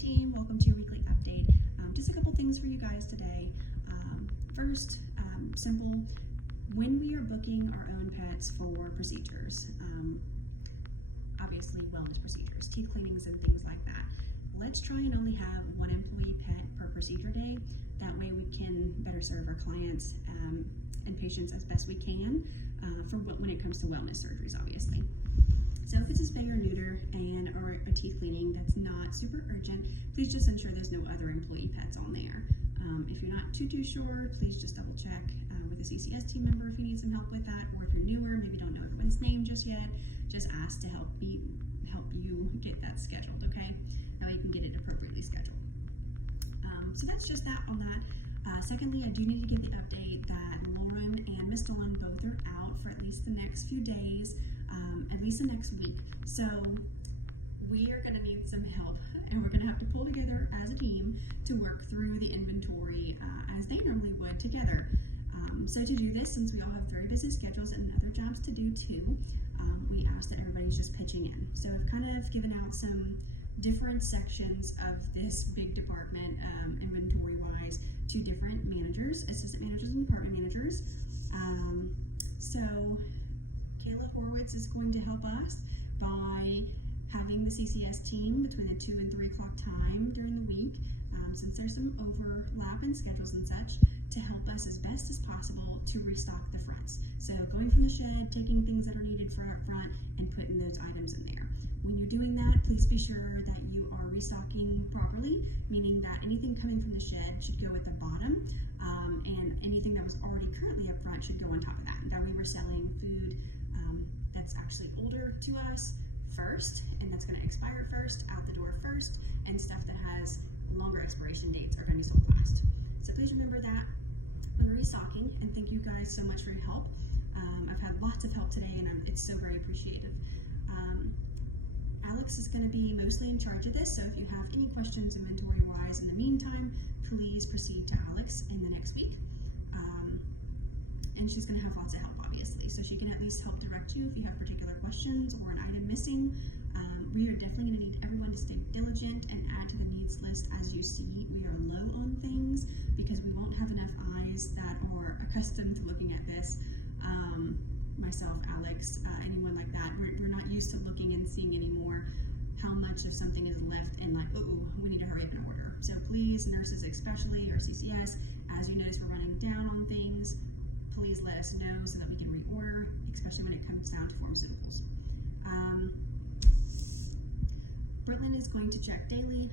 team, welcome to your weekly update. Just a couple things for you guys today. First, simple, when we are booking our own pets for procedures, obviously wellness procedures, teeth cleanings and things like that, let's try and only have one employee pet per procedure day. That way we can better serve our clients and patients as best we can when it comes to wellness surgeries, obviously. So if it's a spay or neuter or a teeth cleaning that's not super urgent, please just ensure there's no other employee pets on there. If you're not too sure, please just double check with a CCS team member if you need some help with that, or if you're newer, maybe don't know everyone's name just yet, just ask to help you get that scheduled, okay? That way you can get it appropriately scheduled. So that's just that on that. Secondly, I do need to give the update that Lauren and Miss Dolan both are out for at least the next few days, at least the next week. So we are going to need some help, and we're going to have to pull together as a team to work through the inventory as they normally would together. So to do this, since we all have very busy schedules and other jobs to do too, we ask that everybody's just pitching in. So I've kind of given out some different sections of this big department, inventory-wise, to different managers, assistant managers and department managers. So Kayla Horowitz is going to help us by having the CCS team between the 2 and 3 o'clock time during the week, since there's some overlap in schedules and such, to help us as best as possible to restock the fronts. So going from the shed, taking things that are needed for our front, and putting those items in there. When you're doing that, please be sure that you are restocking properly, meaning that anything coming from the shed should go at the bottom, and anything that was already currently up front should go on top of that. That way we're selling food that's actually older to us first, and that's going to expire first, out the door first, and stuff that has longer expiration dates are going to be sold last. So please remember that when restocking, and thank you guys so much for your help. I've had lots of help today, and it's so very appreciative. Alex is going to be mostly in charge of this, so if you have any questions inventory-wise in the meantime, please proceed to Alex in the next week. And she's going to have lots of help, obviously, so she can at least help direct you if you have particular questions or an item missing. We are definitely going to need everyone to stay diligent and add to the needs list as you see we are low on things, because we won't have enough eyes that are accustomed to looking at this. Myself, Alex, anyone like that, we're not used to looking and seeing anymore how much of something is left and like, we need to hurry up and order. So please, nurses especially, or CCS, as you notice we're running down on things, please let us know so that we can reorder, especially when it comes down to pharmaceuticals. Britland is going to check daily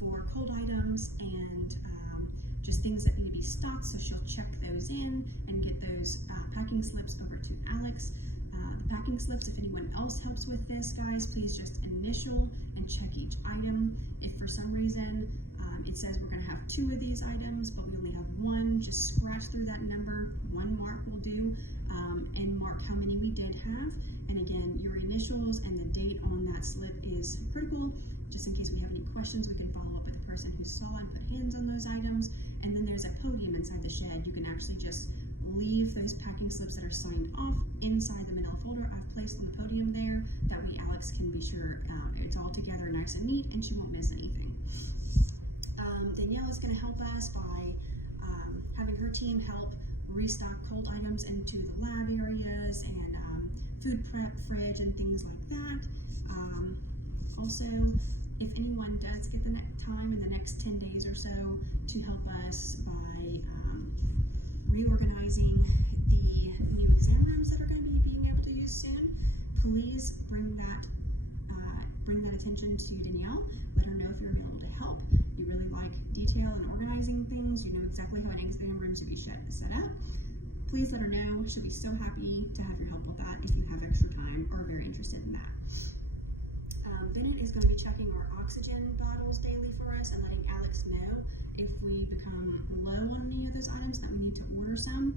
for cold items and just things that need to be stocked, so she'll check those in and get those packing slips over to Alex. The packing slips, if anyone else helps with this, guys, please just initial and check each item. If for some reason it says we're going to have 2 of these items, but we only have 1, just scratch through that number. 1 mark will do, and mark how many we did have. And again, your initials and the date on that slip is critical, just in case we have any questions. We can follow up with the person who saw and put hands on those items. And then there's a podium inside the shed. You can actually just leave those packing slips that are signed off inside the manila folder I've placed on the podium there. That way Alex can be sure it's all together nice and neat and she won't miss anything. Danielle is going to help us by having her team help restock cold items into the lab areas and food prep, fridge, and things like that. Also, if anyone does get the time in the next 10 days or so to help us by reorganizing the new exam rooms that are going to be being able to use soon, please bring that attention to Danielle. Let her know if you're available to help. You really like detail and organizing things. You know exactly how an exam room should be set up. Please let her know. She'll be so happy to have your help with that if you have extra time or are very interested in that. Bennett is going to be checking our oxygen bottles daily for us and letting Alex know if we become low on any of those items that we need to order some.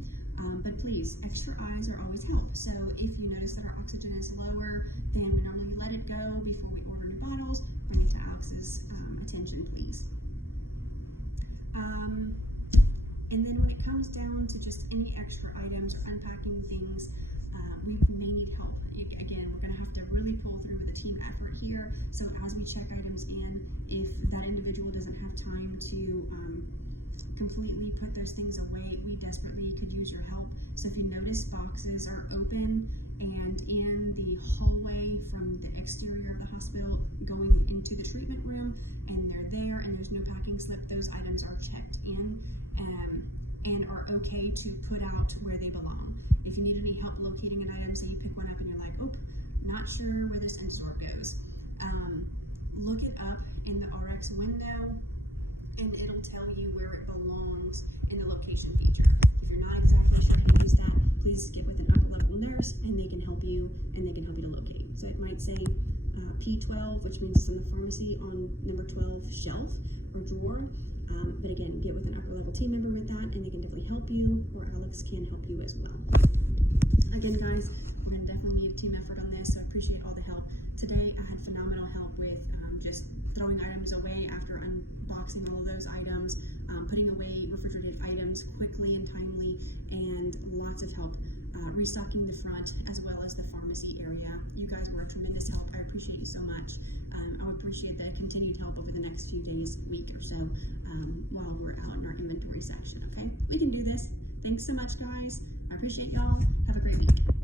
But please, extra eyes are always help. So if you notice that our oxygen is lower than we normally let it go before we order new bottles, bring it to Alex's attention, please. And then when it comes down to just any extra items or unpacking things, we may need help. Again, we're gonna have to really pull through with a team effort here. So as we check items in, if that individual doesn't have time to completely put those things away, we desperately could use your help. So if you notice boxes are open and in the hallway from the exterior of the hospital going into the treatment room, and they're there and there's no packing slip, those items are checked in and are okay to put out where they belong. If you need any help locating an item, say you pick one up and you're like, oh, not sure where this Ensor goes, look it up in the RX window and it'll tell you where it belongs in the location feature. If you're not exactly sure how to use that, please get with an upper level nurse and they can help you to locate. So it might say P12, which means it's in the pharmacy on number 12 shelf or drawer. But again, get with an upper level team member with that and they can definitely help you, or Alex can help you as well. Again, guys, we're gonna definitely need a team effort on this, so I appreciate all the help. Today, I had phenomenal help with just throwing items away after unboxing all of those items, putting away refrigerated items quickly and timely, and lots of help restocking the front as well as the pharmacy area. You guys were a tremendous help. I appreciate you so much. I would appreciate the continued help over the next few days, week or so, while we're out in our inventory section, okay? We can do this. Thanks so much, guys. I appreciate y'all. Have a great week.